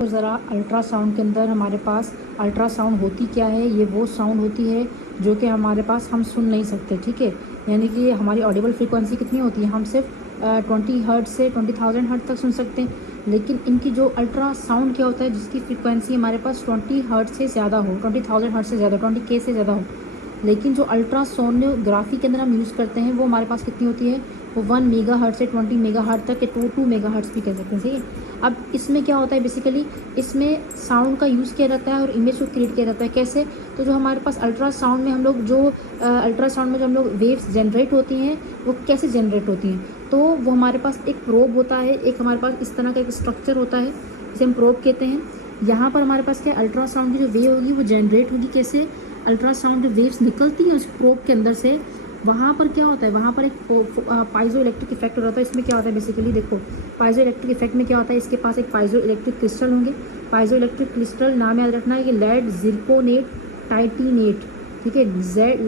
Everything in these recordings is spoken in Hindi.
तो ज़रा अल्ट्रासाउंड के अंदर हमारे पास अल्ट्रासाउंड होती क्या है। ये वो साउंड होती है जो कि हमारे पास हम सुन नहीं सकते, ठीक है। यानी कि हमारी ऑडिबल फ्रीक्वेंसी कितनी होती है, हम सिर्फ 20 हर्ट्ज से 20,000 हर्ट्ज तक सुन सकते हैं। लेकिन इनकी जो अल्ट्रासाउंड क्या होता है, जिसकी फ्रीक्वेंसी हमारे पास 20 हर्ट्ज से ज़्यादा हो, 20,000 हर्ट्ज से ज़्यादा, 20K से ज़्यादा हो। लेकिन जो अल्ट्रासोनोग्राफी के अंदर हम यूज़ करते हैं वो हमारे पास कितनी होती है, वो 1 मेगाहर्ट्ज से 20 मेगाहर्ट्ज तक के 2 मेगाहर्ट्ज भी कह सकते हैं, सही है। अब इसमें क्या होता है, बेसिकली इसमें साउंड का यूज़ किया जाता है और इमेज को क्रिएट किया जाता है। कैसे? तो जो हमारे पास अल्ट्रासाउंड में हम लोग जो अल्ट्रासाउंड में जो हम लोग वेव्स जनरेट होती हैं वो कैसे जनरेट होती हैं, तो वो हमारे पास एक प्रोब होता है, एक हमारे पास इस तरह का एक स्ट्रक्चर होता है जिसे हम प्रोब कहते हैं। यहाँ पर हमारे पास क्या, अल्ट्रासाउंड की जो वेव होगी वो जनरेट होगी कैसे, अल्ट्रासाउंड जो वेव्स निकलती हैं उस प्रोब के अंदर से, वहाँ पर क्या होता है, वहाँ पर एक पाइजो इलेक्ट्रिक इफेक्ट होता है। इसमें क्या होता है, बेसिकली देखो पाइजो इलेक्ट्रिक इफेक्ट में क्या होता है, इसके पास एक पाइजो इलेक्ट्रिक क्रिस्टल होंगे। पाइजो इलेक्ट्रिक क्रिस्टल नाम याद रखना है कि लेड जिरकोनेट टाइटिनेट, ठीक है,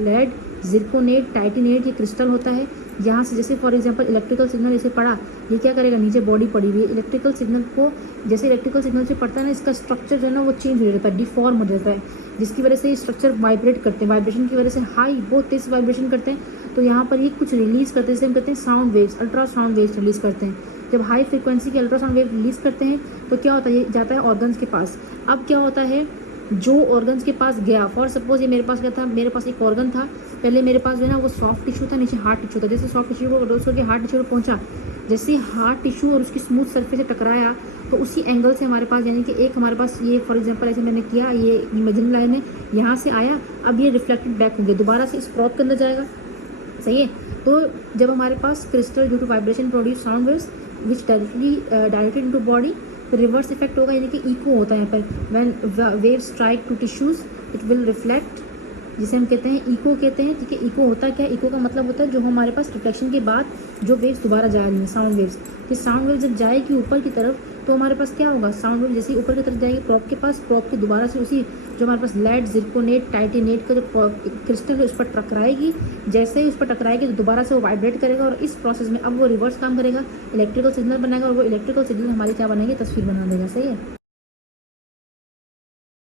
लेड जिरकोनेट टाइटिनेट ये क्रिस्टल होता है। यहाँ से जैसे फॉर एग्जांपल इलेक्ट्रिकल सिग्नल इसे पड़ा, ये क्या करेगा, नीचे बॉडी पड़ी हुई है, इलेक्ट्रिकल सिग्नल को जैसे इलेक्ट्रिकल सिग्नल से पड़ता है ना, इसका स्ट्रक्चर जो है ना वो चेंज हो जाता है, डिफॉर्म हो जाता है, जिसकी वजह से ये स्ट्रक्चर वाइब्रेट करते हैं, वाइब्रेशन की वजह से हाई बहुत तेज वाइब्रेशन करते हैं। तो यहाँ पर ये कुछ रिलीज़ करते हैं, जैसे हम कहते हैं sound waves, ultrasound waves release करते हैं। जब हाई फ्रिक्वेंसी के अल्ट्रासाउंड वेव रिलीज़ करते हैं तो क्या होता है, ये जाता है ऑर्गन्स के पास। अब क्या होता है, जो ऑर्गन्स के पास गया, फॉर सपोज ये मेरे पास क्या था, मेरे पास एक ऑर्गन था, पहले मेरे पास जो है ना वो सॉफ्ट टिश्यू था, नीचे हार्ड टिश्यू था। जैसे सॉफ्ट टिश्यू को डोज करके हार्ड टिश्यू पर पहुंचा, जैसे हार्ड टिश्यू और उसकी स्मूथ सरफेस से टकराया तो उसी एंगल से हमारे पास, यानी कि एक हमारे पास ये फॉर एग्जांपल ऐसे मैंने किया, ये इमेजिनरी लाइन है, यहाँ से आया, अब ये रिफ्लेक्टेड बैक होंगे, दोबारा से इस प्रोब के अंदर जाएगा, सही है। तो जब हमारे पास crystal due to vibration produce sound waves which directed into body, तो रिवर्स इफेक्ट होगा, यानी कि इको होता है यहाँ पर। When waves strike to tissues it will reflect, जिसे हम कहते हैं इको कहते हैं, ठीक है। इको होता है क्या, इको का मतलब होता है जो हमारे पास रिफ्लेक्शन के बाद जो वेव्स दोबारा जा रही हैं, साउंड वेव्स। कि साउंड वेव जब जाएगी ऊपर की तरफ तो हमारे पास क्या होगा, साउंड वेव जैसे ऊपर की तरफ जाएगी प्रोब के पास, प्रोब के दोबारा से उसी जो हमारे पास लेड जिरकोनेट टाइटेनेट का जो क्रिस्टल है उस पर टकराएगी। जैसे ही उस पर टकराएगी तो दोबारा से वो वाइब्रेट करेगा और इस प्रोसेस में अब वो रिवर्स काम करेगा, इलेक्ट्रिकल सिग्नल बनाएगा और वो इलेक्ट्रिकल सिग्नल हमारी क्या बनाएगी, तस्वीर बना देगा, सही है।